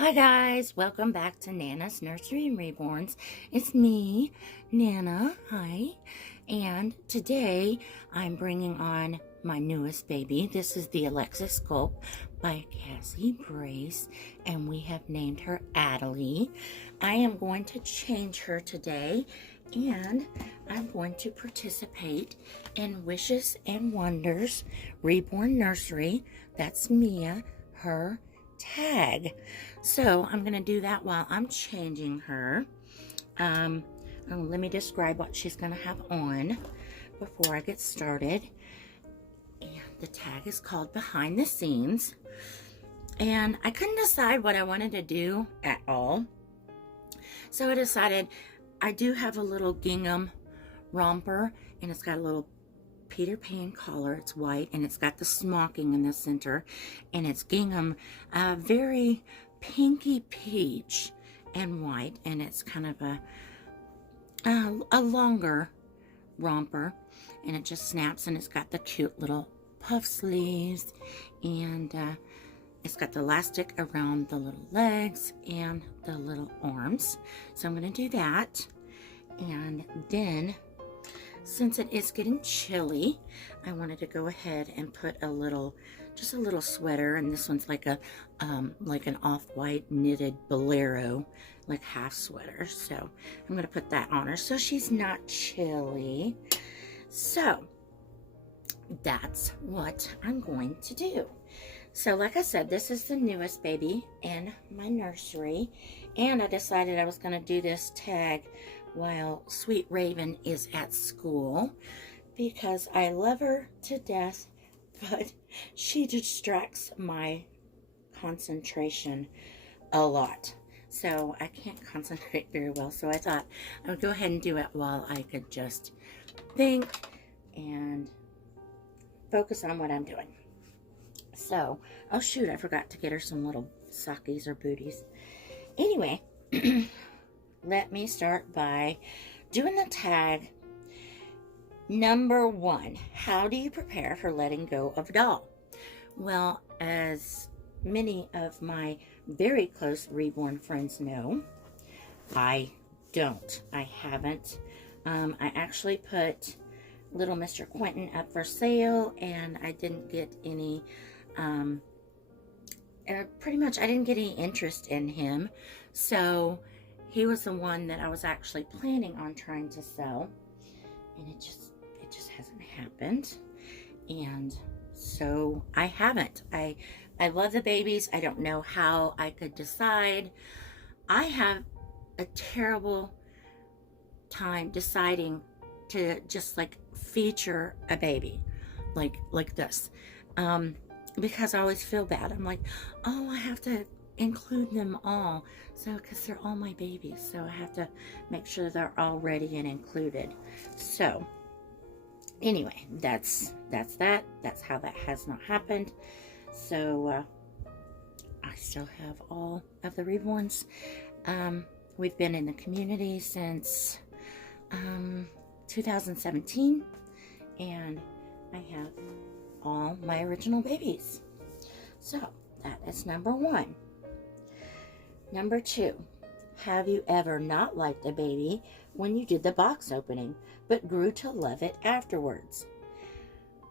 Hi guys, welcome back to Nana's Nursery and Reborns. It's me, Nana, hi, and today I'm bringing on my newest baby. This is the Alexis Sculpt by Cassie Brace, and we have named her Adelie. I am going to change her today, and I'm going to participate in Wishes and Wonders Reborn Nursery. That's Mia, her tag. So I'm going to do that while I'm changing her. Let me describe what she's going to have on before I get started. And the tag is called Behind the Scenes. And I couldn't decide what I wanted to do at all. So I decided I do have a little gingham romper, and it's got a little Peter Pan collar. It's white, and it's got the smocking in the center, and it's gingham, very pinky peach and white, and it's kind of a longer romper, and it just snaps, and it's got the cute little puff sleeves, and it's got the elastic around the little legs and the little arms. So I'm going to do that, and then since it is getting chilly, I wanted to go ahead and put just a little sweater, and this one's like an off-white knitted bolero, like half sweater. So I'm going to put that on her so she's not chilly. So that's what I'm going to do. So like I said, this is the newest baby in my nursery, and I decided I was going to do this tag while Sweet Raven is at school because I love her to death, but she distracts my concentration a lot. So I can't concentrate very well. So I thought I would go ahead and do it while I could just think and focus on what I'm doing. So, oh shoot, I forgot to get her some little sockies or booties. Anyway, let me start by doing the tag. Number 1, how do you prepare for letting go of a doll? Well, as many of my very close reborn friends know, I don't. I haven't. I actually put little Mr. Quentin up for sale, and I didn't get any, pretty much I didn't get any interest in him. So he was the one that I was actually planning on trying to sell, and it just hasn't happened. And so I haven't. I love the babies. I don't know how I could decide. I have a terrible time deciding to just like feature a baby like this, because I always feel bad. I'm like, oh, I have to include them all, so because they're all my babies, so I have to make sure they're all ready and included. So anyway, that's how that has not happened. So I still have all of the reborns. We've been in the community since 2017, and I have all my original babies. So that is number 1. Number 2, have you ever not liked a baby when you did the box opening, but grew to love it afterwards?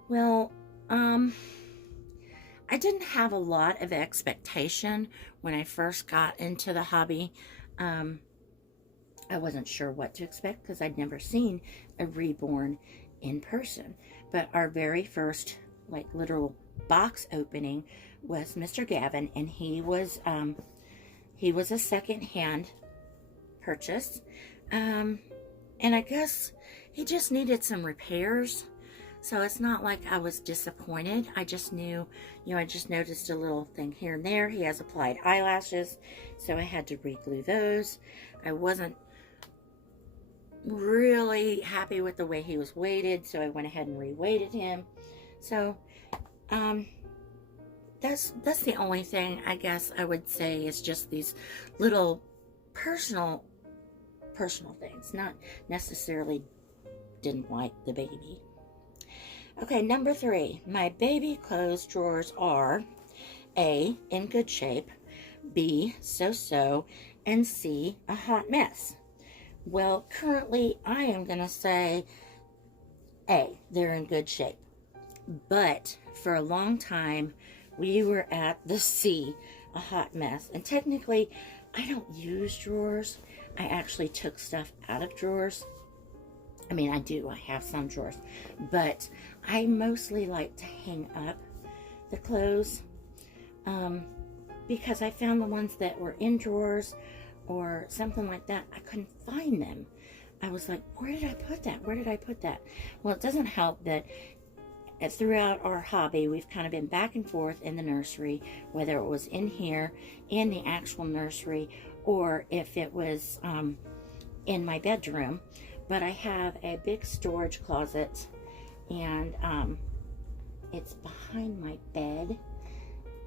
Well, I didn't have a lot of expectation when I first got into the hobby. I wasn't sure what to expect because I'd never seen a reborn in person. But our very first, like, literal box opening was Mr. Gavin, and he was a second-hand purchase, and I guess he just needed some repairs. So it's not like I was disappointed. I just knew, I just noticed a little thing here and there. He has applied eyelashes, so I had to re-glue those. I wasn't really happy with the way he was weighted, so I went ahead and re-weighted him. So that's the only thing I guess I would say is just these little personal things, not necessarily didn't like the baby. Okay, number 3, my baby clothes drawers are A, in good shape, B, so-so, and C, a hot mess. Well, currently I am going to say A, they're in good shape. But for a long time, we were at the C, a hot mess. And technically, I don't use drawers. I actually took stuff out of drawers. I mean, I do. I have some drawers. But I mostly like to hang up the clothes because I found the ones that were in drawers or something like that, I couldn't find them. I was like, where did I put that? Where did I put that? Well, it doesn't help that throughout our hobby, we've kind of been back and forth in the nursery, whether it was in here, in the actual nursery, or if it was in my bedroom. But I have a big storage closet, and it's behind my bed,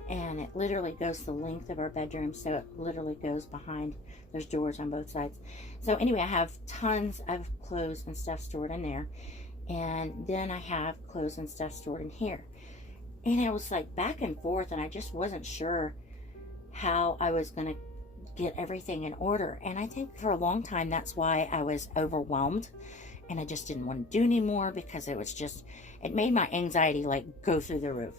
and it literally goes the length of our bedroom, so it literally goes behind. There's doors on both sides. So anyway, I have tons of clothes and stuff stored in there. And then I have clothes and stuff stored in here. And I was like back and forth, and I just wasn't sure how I was going to get everything in order. And I think for a long time, that's why I was overwhelmed. And I just didn't want to do anymore because it was just, it made my anxiety like go through the roof.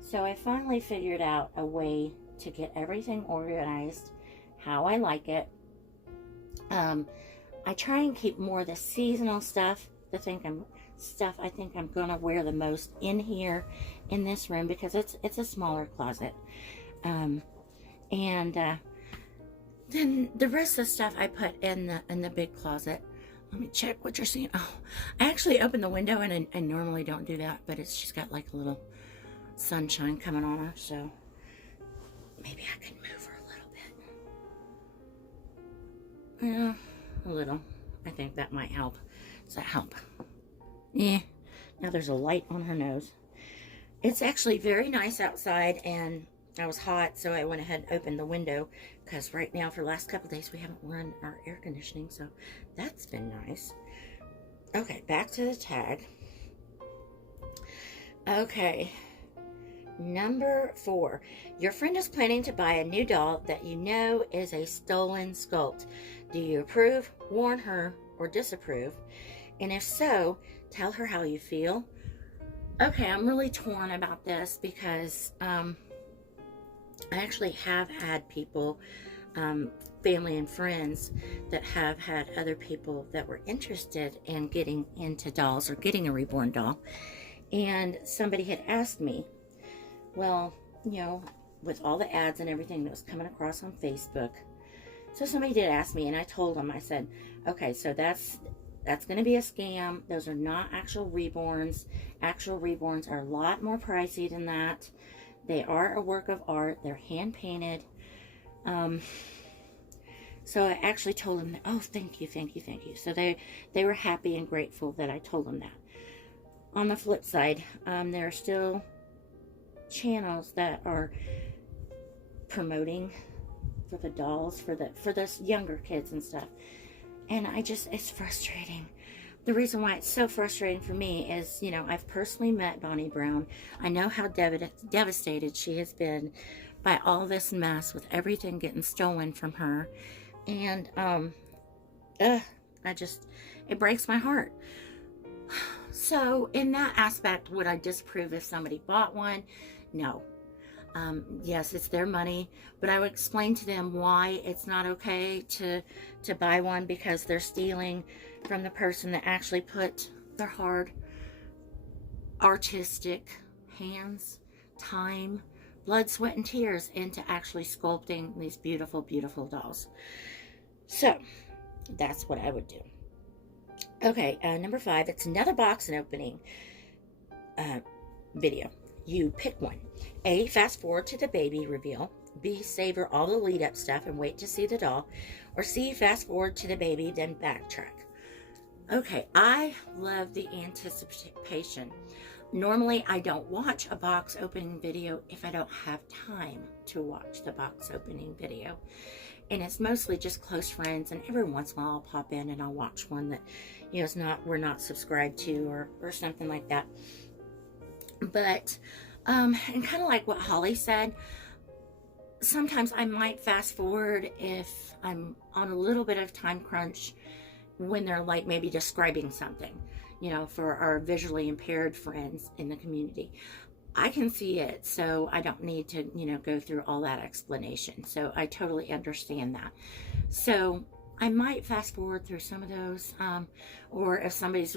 So I finally figured out a way to get everything organized how I like it. I try and keep more of the seasonal stuff. I think I'm gonna wear the most in here in this room because it's a smaller closet, and then the rest of the stuff I put in the big closet. Let me check what you're seeing. Oh, I actually opened the window, and I normally don't do that, but she's got like a little sunshine coming on her, so maybe I can move her a little bit. Yeah, a little. I think that might help. Does that help? Yeah. Now there's a light on her nose. It's actually very nice outside, and I was hot, so I went ahead and opened the window because right now for the last couple of days we haven't run our air conditioning, so that's been nice. Okay, back to the tag. Okay. Number 4. Your friend is planning to buy a new doll that you know is a stolen sculpt. Do you approve, warn her, or disapprove? And if so, tell her how you feel. Okay, I'm really torn about this because I actually have had people, family and friends, that have had other people that were interested in getting into dolls or getting a reborn doll. And somebody had asked me, well, you know, with all the ads and everything that was coming across on Facebook. So somebody did ask me, and I told them, I said, okay, so that's going to be a scam. Those are not actual reborns. Actual reborns are a lot more pricey than that. They are a work of art. They're hand painted. So I actually told them, oh, thank you. So they were happy and grateful that I told them that. On the flip side, there are still channels that are promoting for the dolls, for the younger kids and stuff. And it's frustrating. The reason why it's so frustrating for me is, you know, I've personally met Bonnie Brown. I know how devastated she has been by all this mess with everything getting stolen from her. And, it breaks my heart. So in that aspect, would I disapprove if somebody bought one? No. Yes, it's their money, but I would explain to them why it's not okay to buy one, because they're stealing from the person that actually put their hard, artistic hands, time, blood, sweat, and tears into actually sculpting these beautiful, beautiful dolls. So that's what I would do. Okay, number 5, it's another box and opening video. You pick one. A, fast forward to the baby reveal. B, savor all the lead up stuff and wait to see the doll. Or C, fast forward to the baby, then backtrack. Okay, I love the anticipation. Normally, I don't watch a box opening video if I don't have time to watch the box opening video. And it's mostly just close friends, and every once in a while I'll pop in and I'll watch one that, you know, we're not subscribed to or something like that. But and kind of like what Holly said, sometimes I might fast forward if I'm on a little bit of time crunch when they're like maybe describing something, for our visually impaired friends in the community. I can see it, so I don't need to, go through all that explanation. So I totally understand that. So I might fast forward through some of those, or if somebody's,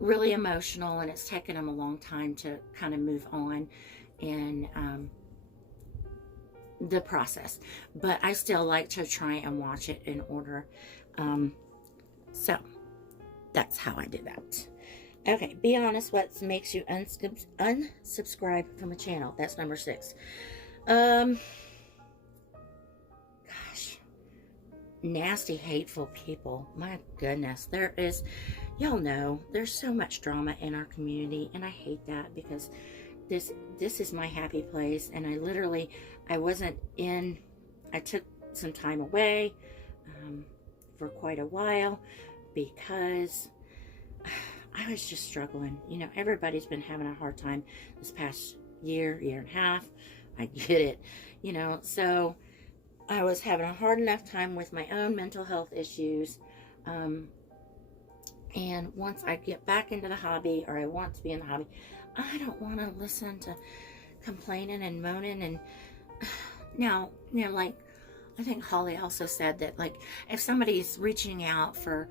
really emotional and it's taken them a long time to kind of move on in the process. But I still like to try and watch it in order. So that's how I do that. Okay, be honest. What makes you unsubscribe from a channel? That's number 6. Gosh, nasty, hateful people. My goodness, y'all know, there's so much drama in our community, and I hate that because this is my happy place, and I took some time away for quite a while because I was just struggling. Everybody's been having a hard time this past year and a half. I get it. So I was having a hard enough time with my own mental health issues. And once I get back into the hobby, or I want to be in the hobby, I don't want to listen to complaining and moaning. And now, like, I think Holly also said that, like, if somebody's reaching out for,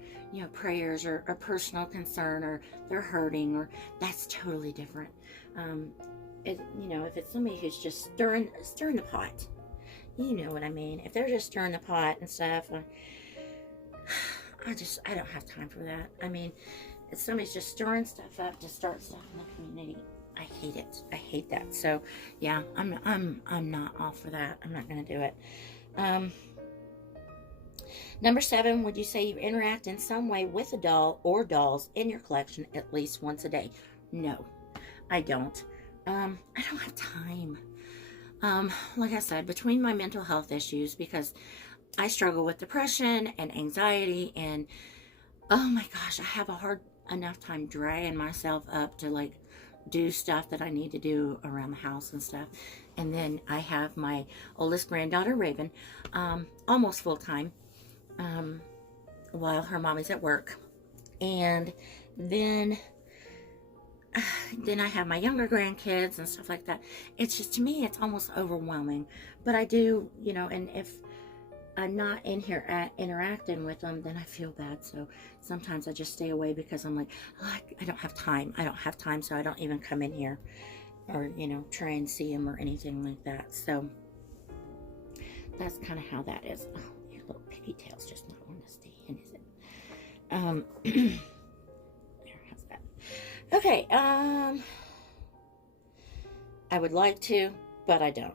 prayers or a personal concern, or they're hurting, or that's totally different. If it's somebody who's just stirring the pot, you know what I mean? If they're just stirring the pot and stuff, I don't have time for that. I mean, if somebody's just stirring stuff up to start stuff in the community, I hate it. I hate that. So yeah, I'm not all for that. I'm not going to do it. Number 7, would you say you interact in some way with a doll or dolls in your collection at least once a day? No, I don't. I don't have time. Like I said, between my mental health issues, because I struggle with depression and anxiety, and oh my gosh, I have a hard enough time dragging myself up to, like, do stuff that I need to do around the house and stuff. And then I have my oldest granddaughter, Raven, almost full-time, while her mommy's at work. And then I have my younger grandkids and stuff like that. It's just, to me, it's almost overwhelming. But I do, and if I'm not in here interacting with them, then I feel bad. So sometimes I just stay away because I'm like, oh, I don't have time. So I don't even come in here or, try and see them or anything like that. So that's kind of how that is. Oh, your little piggy tail's just not wanting to stay in, is it? There, how's that? Okay, I would like to, but I don't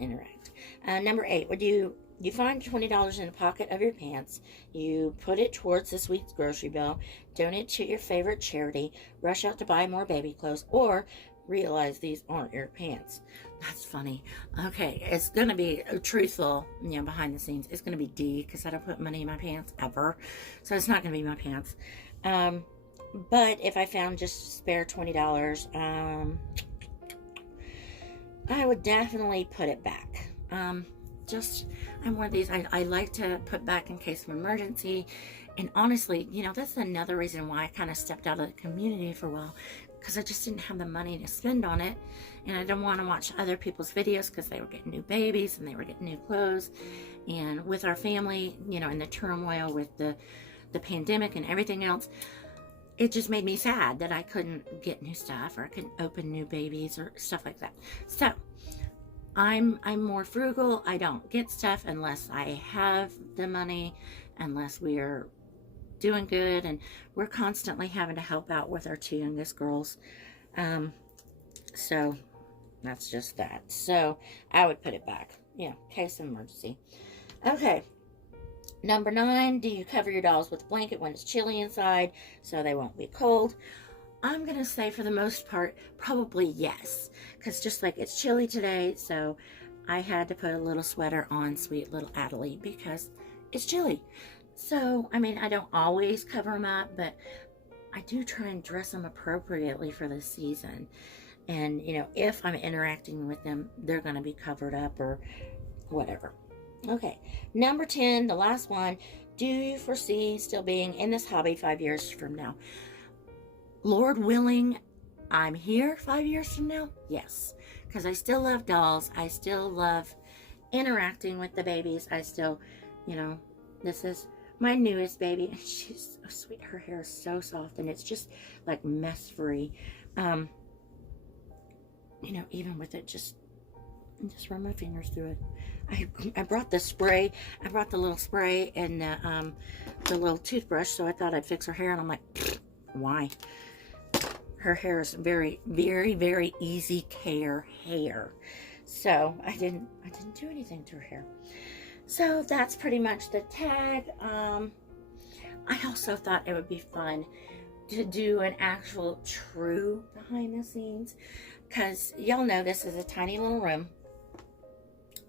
interact. Number 8, would you find $20 in the pocket of your pants, you put it towards this week's grocery bill, donate to your favorite charity, rush out to buy more baby clothes, or realize these aren't your pants? That's funny. Okay, it's going to be truthful, behind the scenes. It's going to be D, because I don't put money in my pants ever. So it's not going to be my pants. But if I found just spare $20, I would definitely put it back. I'm one of these, I like to put back in case of emergency. And honestly, that's another reason why I kind of stepped out of the community for a while, because I just didn't have the money to spend on it. And I didn't want to watch other people's videos because they were getting new babies and they were getting new clothes. And with our family, in the turmoil with the pandemic and everything else, it just made me sad that I couldn't get new stuff, or I couldn't open new babies or stuff like that. So I'm more frugal. I don't get stuff unless I have the money, unless we are doing good, and we're constantly having to help out with our 2 youngest girls. So that's just that. So I would put it back, case of emergency. Okay. Number 9, do you cover your dolls with a blanket when it's chilly inside so they won't be cold? I'm going to say for the most part, probably yes. Because just like it's chilly today, so I had to put a little sweater on sweet little Adelie because it's chilly. So, I mean, I don't always cover them up, but I do try and dress them appropriately for the season. And, you know, if I'm interacting with them, they're going to be covered up or whatever. Okay, number 10, the last one. Do you foresee still being in this hobby 5 years from now? Lord willing, I'm here 5 years from now? Yes, because I still love dolls. I still love interacting with the babies. I still, you know, this is my newest baby, and she's so sweet. Her hair is so soft, and it's just like mess free. You know, even with it, just run my fingers through it. I brought the spray. I brought the little spray and the little toothbrush, so I thought I'd fix her hair, and I'm like, why? Her hair is very, very, very easy care hair. So I didn't do anything to her hair. So that's pretty much the tag. I also thought it would be fun to do an actual true behind the scenes, because y'all know this is a tiny little room.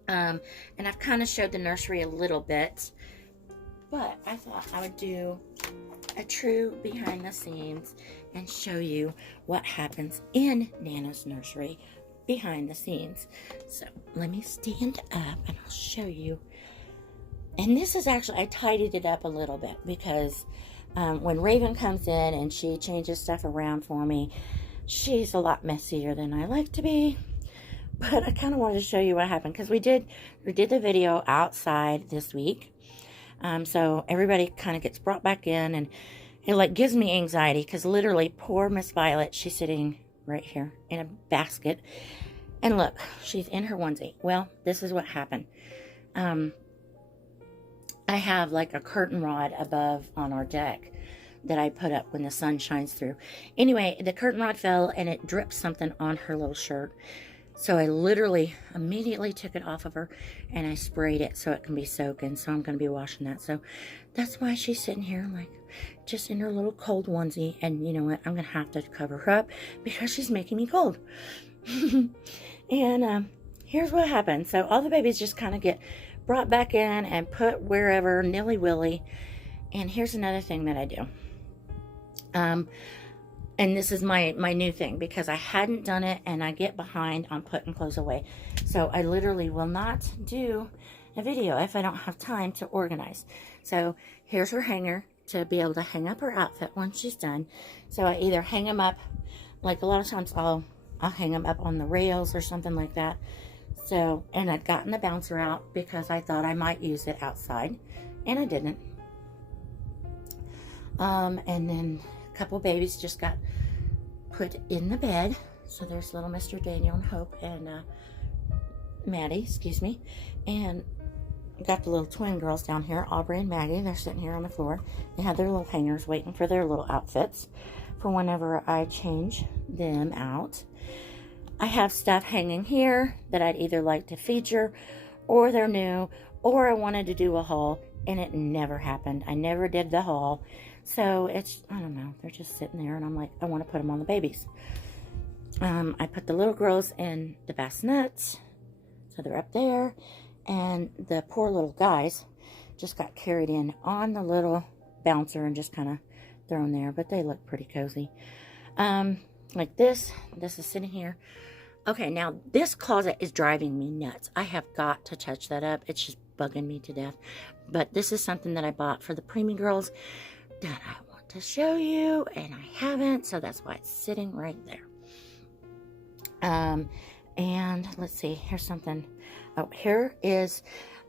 And I've kind of showed the nursery a little bit, but I thought I would do a true behind the scenes and show you what happens in Nana's nursery behind the scenes. So let me stand up and I'll show you. And this is actually, I tidied it up a little bit because when Raven comes in and she changes stuff around for me, she's a lot messier than I like to be. But I kind of wanted to show you what happened, because we did the video outside this week. So everybody kind of gets brought back in, and it like gives me anxiety, because literally poor Miss Violet, she's sitting right here in a basket. And look, she's in her onesie. Well, this is what happened. I have like a curtain rod above on our deck that I put up when the sun shines through. Anyway, the curtain rod fell and it dripped something on her little shirt. So I literally immediately took it off of her and I sprayed it so it can be soaking. So I'm going to be washing that. So that's why she's sitting here like just in her little cold onesie. And you know what? I'm going to have to cover her up because she's making me cold. And here's what happened. So all the babies just kind of get brought back in and put wherever, nilly-willy. And here's another thing that I do. And this is my new thing, because I hadn't done it and I get behind on putting clothes away. So I literally will not do a video if I don't have time to organize. So here's her hanger to be able to hang up her outfit once she's done. So I either hang them up, like a lot of times I'll hang them up on the rails or something like that. So, and I'd gotten the bouncer out because I thought I might use it outside, and I didn't. And then a couple babies just got put in the bed. So there's little Mr. Daniel and Hope and Maddie, excuse me. And got the little twin girls down here, Aubrey and Maggie. They're sitting here on the floor. They have their little hangers waiting for their little outfits for whenever I change them out. I have stuff hanging here that I'd either like to feature, or they're new, or I wanted to do a haul, and it never happened. I never did the haul. So it's, I don't know, they're just sitting there, and I'm like, I want to put them on the babies. I put the little girls in the bassinets, so they're up there, and the poor little guys just got carried in on the little bouncer and just kind of thrown there, but they look pretty cozy. Like this is sitting here. Okay, now this closet is driving me nuts. I have got to touch that up. It's just bugging me to death. But this is something that I bought for the preemie girls that I want to show you, and I haven't, so that's why it's sitting right there. And let's see, here's something. Oh, here is,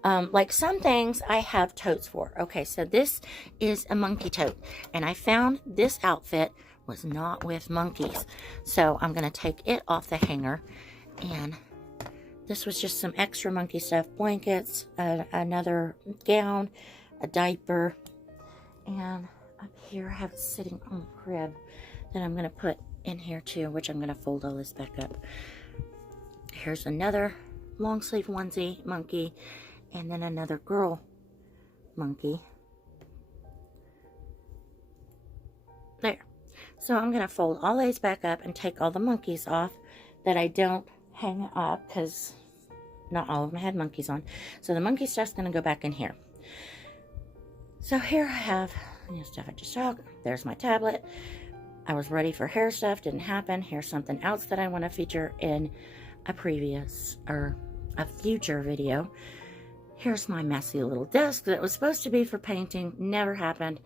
like some things I have totes for. Okay, so this is a monkey tote, and I found this outfit was not with monkeys, so I'm going to take it off the hanger. And this was just some extra monkey stuff, blankets, another gown, a diaper, and up here I have it sitting on the crib that I'm going to put in here too, which I'm going to fold all this back up. Here's another long sleeve onesie monkey, and then another girl monkey. There. So I'm going to fold all these back up and take all the monkeys off that I don't hang up, because not all of them had monkeys on. So the monkey stuff's going to go back in here. So here I have, you know, stuff I just talked. There's my tablet. I was ready for hair stuff, didn't happen. Here's something else that I want to feature in a future video. Here's my messy little desk that was supposed to be for painting, never happened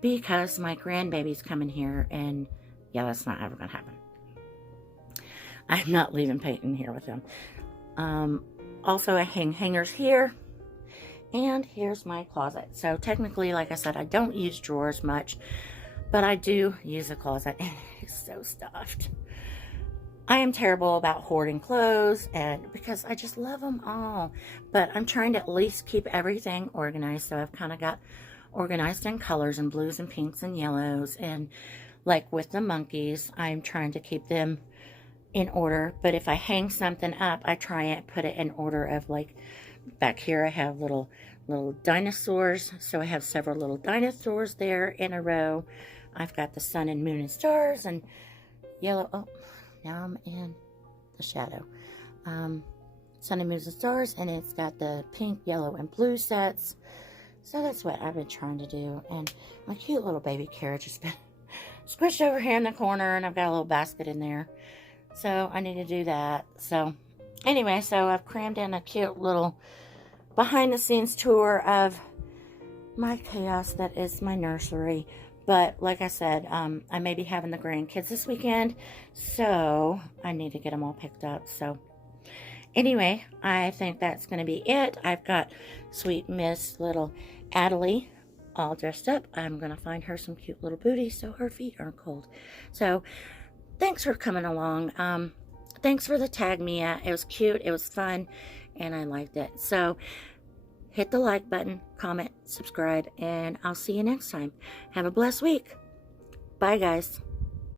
because my grandbaby's coming here, and yeah, that's not ever gonna happen. I'm not leaving Peyton here with him. Also, I hang hangers here, and here's my closet. So technically, like I said, I don't use drawers much, but I do use a closet, and it is so stuffed. I am terrible about hoarding clothes, and because I just love them all, but I'm trying to at least keep everything organized. So I've kind of got organized in colors and blues and pinks and yellows, and like with the monkeys, I'm trying to keep them in order. But if I hang something up, I try and put it in order of, like, back here I have little dinosaurs, so I have several little dinosaurs there in a row. I've got the sun and moon and stars and yellow. Oh, now I'm in the shadow. Sun and moon and stars, and it's got the pink, yellow, and blue sets. So that's what I've been trying to do. And my cute little baby carriage has been squished over here in the corner, and I've got a little basket in there. So I need to do that. So anyway, so I've crammed in a cute little behind the scenes tour of my chaos that is my nursery. But like I said, I may be having the grandkids this weekend, so I need to get them all picked up. So anyway, I think that's going to be it. I've got sweet Miss little Adelie all dressed up. I'm going to find her some cute little booties so her feet aren't cold. So thanks for coming along. Thanks for the tag, Mia. It was cute, it was fun, and I liked it. So hit the like button, comment, subscribe, and I'll see you next time. Have a blessed week. Bye, guys.